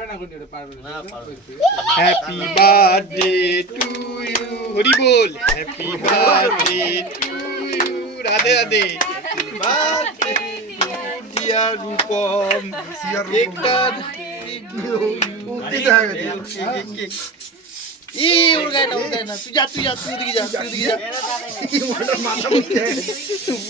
Happy birthday to you. Hori bol. Happy birthday to you. Radhe radhe. Happy birthday dear Rupam. Dear Rupam. Ek udah na udah na. Tu ja tu ja tu di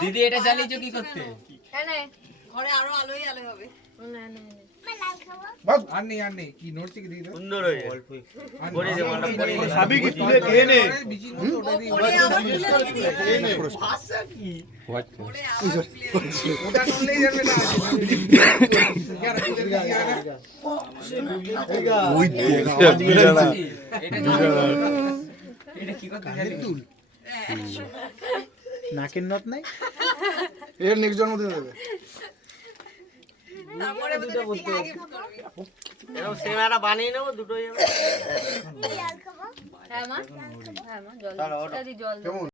দিদি এটা জালি jockey করতে নাকের not নাই এর next জন্ম দিয়ে দেবে দুটোই